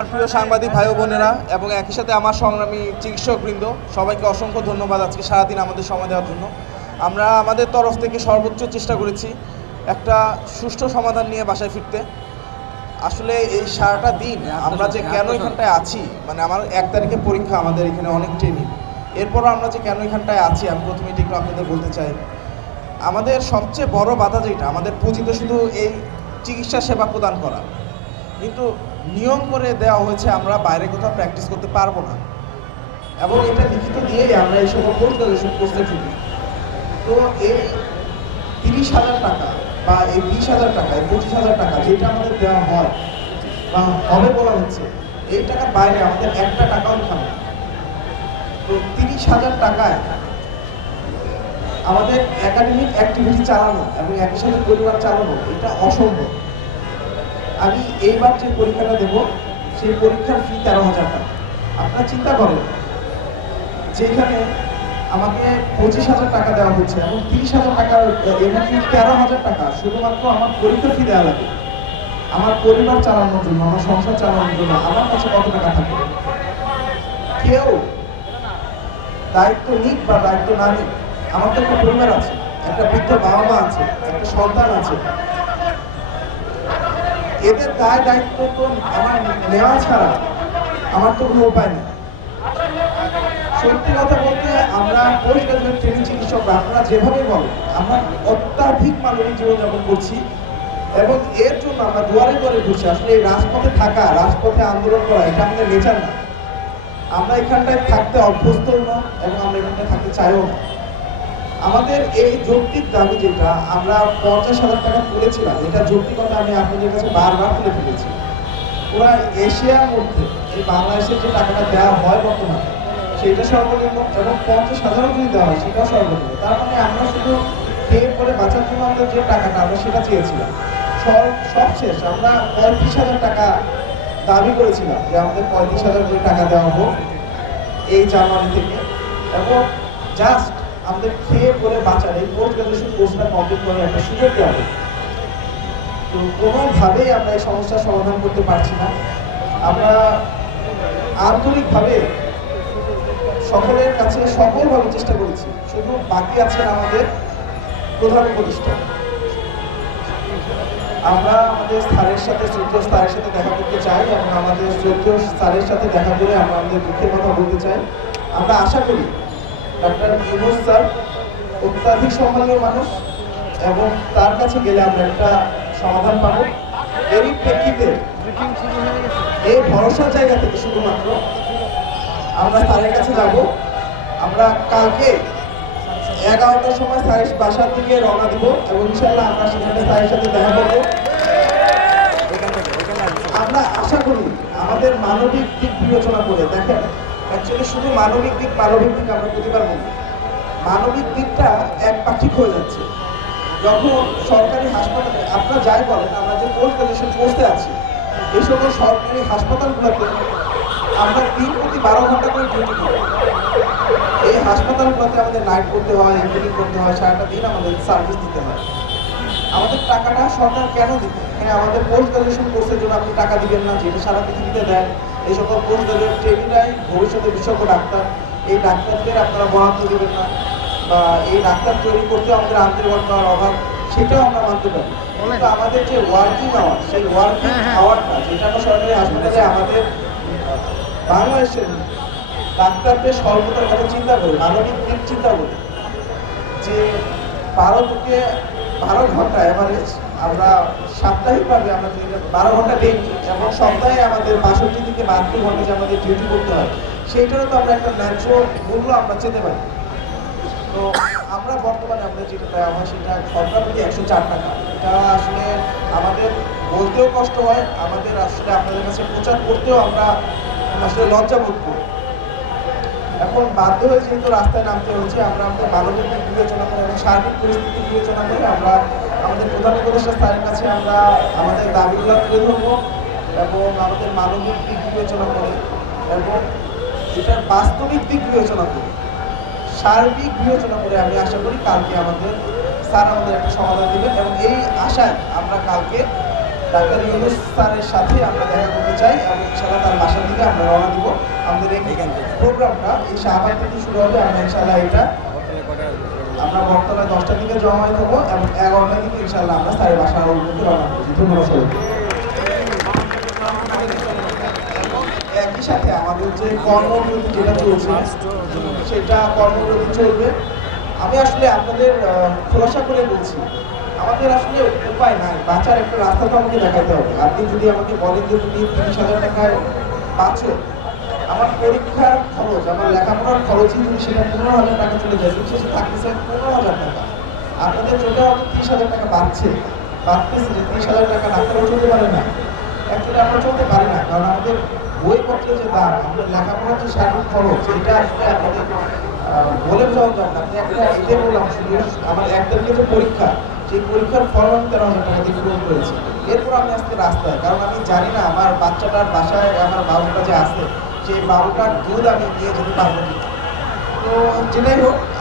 প্রিয় সাংবাদিক ভাই বোনেরা এবং একই সাথে আমার সংগ্রামী চিকিৎসকবৃন্দ, সবাইকে অসংখ্য ধন্যবাদ আজকে সারাদিন আমাদের সময় দেওয়ার জন্য। আমরা আমাদের তরফ থেকে সর্বোচ্চ চেষ্টা করেছি একটা সুষ্ঠু সমাধান নিয়ে বাসায় ফিরতে। আসলে এই সারাটা দিন আমরা যে কেন এখানটায় আছি, মানে আমার 1 তারিখে পরীক্ষা, আমাদের এখানে অনেক ট্রেনিং, এরপরও আমরা যে কেন এখানটায় আছি আমি প্রথমে একটু আপনাদের বলতে চাই। আমাদের সবচেয়ে বড় বাধা যেটা, আমাদের পুঁজিতে শুধু এই চিকিৎসা সেবা প্রদান করা, কিন্তু নিয়ম করে দেওয়া হয়েছে আমরা বাইরে কোথাও প্র্যাকটিস করতে পারবো না, এবং এটা লিখিত দিয়েই আমরা এই সকল কোর্সগুলো করতে থাকি। তো এই 30,000 টাকা বা এই 20,000 টাকা, এই 25,000 টাকা যেটা আমাদের দেওয়া হয় বা হবে বলা হচ্ছে, এই টাকার বাইরে আমাদের একটা টাকাও খাবে না। তো 30,000 টাকায় আমাদের একাডেমিক অ্যাক্টিভিটি চালানো এবং একই সাথে পরিবার চালানো এটা অসম্ভব। আমি এইবার যে পরীক্ষাটা দেব সেই পরীক্ষার ফি 13,000 টাকা। আপনারা চিন্তা করেন, যেখানে আমাকে 25,000 টাকা দেওয়া হচ্ছে এবং 30,000 টাকার এমনকি 13,000 টাকা শুধুমাত্র আমার পরীক্ষা ফি দেওয়া লাগে। আমার পরিবার চালানোর জন্য, আমার সংসার চালানোর জন্য আমার কাছে কত টাকা থাকে? কেউ দায়িত্ব নিক বা দায়িত্ব না নিক, আমার তো একটা পরিবার আছে, একটা বৃদ্ধ বাবা মা আছে, একটা সন্তান আছে। এদের দায় দায়িত্ব তো আমার নেওয়া ছাড়া আমার তো কোনো উপায় নেই। সত্যি কথা বলতে, আমরা পোস্ট গ্রাজুয়েট ট্রেনিং চিকিৎসকরা, আপনারা যেভাবে বলেন, আমরা অত্যাধিক মানবিক জীবনযাপন করছি এবং এর জন্য আমরা দুয়ারে দুয়ারে ঘুরছি। আসলে এই রাজপথে থাকা, রাজপথে আন্দোলন করা এটা আমাদের নেচার না। আমরা এখানটায় থাকতে অভ্যস্তও না এবং আমরা এখানটায় থাকতে চাইও না। আমাদের এই যৌক্তিক দাবি যেটা আমরা 50,000 টাকা তুলেছিলাম, এটা যৌক্তিকতা আমি আপনাদের কাছে বারবার তুলে ফেলেছি। পুরা এশিয়ার মধ্যে এই বাংলাদেশের যে টাকাটা দেওয়া হয় বর্তমানে, সেটা সর্বনিম্ন, এবং 50,000ও যদি দেওয়া হয় সেটাও সর্বনিম্ন। তার মানে আমরা শুধু খেয়ে পরে বাঁচার জন্য আমাদের যে টাকাটা আমরা সেটা চেয়েছিলাম। সবশেষ আমরা 35,000 টাকা দাবি করেছিলাম যে আমাদের 35,000 করে টাকা দেওয়া হোক এই জানুয়ারি থেকে, এবং জাস্ট আমাদের খেয়ে পরে বাঁচার এই পোস্ট গ্রাজুয়েশন কোর্সটা কমপ্লিট করার একটা সুযোগ দেওয়া হবে। তো কোনোভাবেই আমরা এই সমস্যার সমাধান করতে পারছি না। আমরা আন্তরিকভাবে সকলের কাছে সফলভাবে চেষ্টা করেছি, শুধু বাকি আছেন আমাদের প্রধান উপদেষ্টা। আমরা আমাদের স্যারের সাথে, শ্রদ্ধেয় স্যারের সাথে দেখা করতে চাই এবং আমাদের শ্রদ্ধেয় স্যারের সাথে দেখা করে আমরা আমাদের দুঃখের কথা বলতে চাই। আমরা আশা করি ডাক্তার ইউনূস স্যার অত্যাধিক সম্মানীয় মানুষ এবং তার কাছে গেলে আমরা একটা সমাধান পাবো। এরই প্রেক্ষিতে এই ভরসার জায়গা থেকে শুধুমাত্র আমরা স্যারের কাছে যাব। আমরা কালকে 11টার সময় স্যারের বাসার দিকে রওনা দিব এবং ইনশাআল্লাহ আমরা সেখানে স্যারের সাথে দেখা করবো। আমরা আশা করি আমাদের মানবিক দিক বিবেচনা করে, দেখেন অ্যাকচুয়ালি শুধু মানবিক দিক আমরা প্রতিবার বলি, মানবিক দিকটা একপাক্ষিক হয়ে যাচ্ছে। যখন সরকারি হাসপাতালে আপনারা যাই বলেন, আমরা যে পোস্ট গ্রাজুয়েশন কোর্সে আছি, এই সকল সরকারি হাসপাতালগুলোতে আমরা দিন প্রতি 12 ঘন্টা করে ডিউটি করি। এই হাসপাতালগুলোতে আমাদের নাইট করতে হয়, এমবিডি করতে হয়, সারাটা দিন আমাদের সার্ভিস দিতে হয়। আমাদের টাকাটা সরকার কেন দিবে? হ্যাঁ, আমাদের পোস্ট গ্রাজুয়েশন কোর্সের জন্য আপনি টাকা দিবেন না, যেটা সারা পৃথিবীতে দেন। এই সকল পোস্ট গ্রাজুয়েট ট্রেনিংরাই ভবিষ্যতে বিশেষজ্ঞ ডাক্তার, এই ডাক্তারদের আপনারা বরাদ্দ দেবেন না, বা এই ডাক্তার তৈরি করতে আমাদের আন্তরিকতার অভাব, সেটাও আমরা মানতে পারি। কিন্তু আমাদের যে ওয়ার্কিং আওয়ার, সেই ওয়ার্কিং আওয়ারটা যেটা সরকারি হাসপাতালে আমাদের বাংলাদেশের ডাক্তারদের স্বল্পতার কথা চিন্তা করে, মানবিক দিক চিন্তা করে, যে 12 থেকে 12 ঘন্টা এভারেজ আমরা সাপ্তাহিকভাবে আমরা 12 ঘন্টা ডেলি এবং সপ্তাহে আমাদের 62 থেকে 72 ঘন্টা যে আমাদের ডিউটি করতে হয়, সেইটারও তো আমরা একটা ন্যায্য মূল্য আমরা চেতে পারি। তো আমরা বর্তমানে আমাদের যেটা দেওয়া হয় সেটা সরকার প্রতি 104 টাকা। এটা আসলে আমাদের বলতেও কষ্ট হয়, আমাদের আসলে আপনাদের কাছে প্রচার করতেও আমরা আসলে লজ্জা বোধ করি। এখন বাধ্য হয়ে যেহেতু রাস্তায় নামতে হচ্ছে, আমরা আমাদের মানবিক দিক বিবেচনা করে এবং সার্বিক পরিস্থিতি বিবেচনা করে আমরা আমাদের প্রধান উপদেষ্টা স্যারের কাছে আমরা আমাদের দাবিগুলো তুলে ধরবো এবং আমাদের মানবিক দিক বিবেচনা করে এবং এটার বাস্তবিক দিক বিবেচনা করে, সার্বিক বিবেচনা করে আমি আশা করি কালকে আমাদের স্যার আমাদের একটা সমাধান দেবেন, এবং এই আশায় আমরা কালকে ডাক্তার ইউনূস স্যারের সাথে আমরা দেখা করতে চাই এবং ইনশাআল্লাহ তার বাসা থেকে আমরা রওনা দিব। আমাদের এই প্রোগ্রামটা এই শাহবাগ থেকে শুরু হবে। আমরা ইনশাআল্লাহ এটা আমরা বর্তমানে 10টার দিকে জমায়েত হবো এবং 11টার দিকে ইনশাআল্লাহ আমরা স্যারের বাসার উদ্দেশ্যে রওনা করছি। ধন্যবাদ সবাইকে। একই সাথে আমাদের যে কর্মবিরতি যেটা চলছে সেটা কর্মবিরতি চলবে। আমি আসলে আপনাদের খোলাসা করে বলছি, আমাদের আসলে উপায় নাই, বাঁচার একটা রাস্তা তো আমাকে দেখাতে হবে। আপনি যদি আমাকে বলেন যে তুমি 30,000 টাকায় বাঁচো, আমার পরীক্ষার খরচ, আমার লেখাপড়ার খরচই যদি সেটা 15,000 টাকা চলে যায়, শেষে থাকতেছে 15,000 টাকা। আপনাদের চোখে হয়তো 30,000 টাকা বাঁচতেছে যে 30,000 টাকা ডাক্তারও চলতে পারে না। অ্যাকচুয়ালি আমরা চলতে পারি না, কারণ আমাদের বইপত্রের যে দাম, আমাদের লেখাপড়ার যে সার্বিক খরচ, এটা আসলে আমাদের বলে বোঝানো যায় না। আপনি একটা এতে বললাম শুধু আমার 1 তারিখে যে পরীক্ষা, সেই পরীক্ষার ফর্ম আমি 13,000 টাকা দিয়ে পূরণ করেছি। এরপর আমি আজকে রাস্তায়, কারণ আমি জানি না আমার বাচ্চাটার বাসায় আমার বাবুটা যে আছে সেই বাবুটার দুধ আমি নিয়ে যেতে পারবো। তো যেটাই হোক,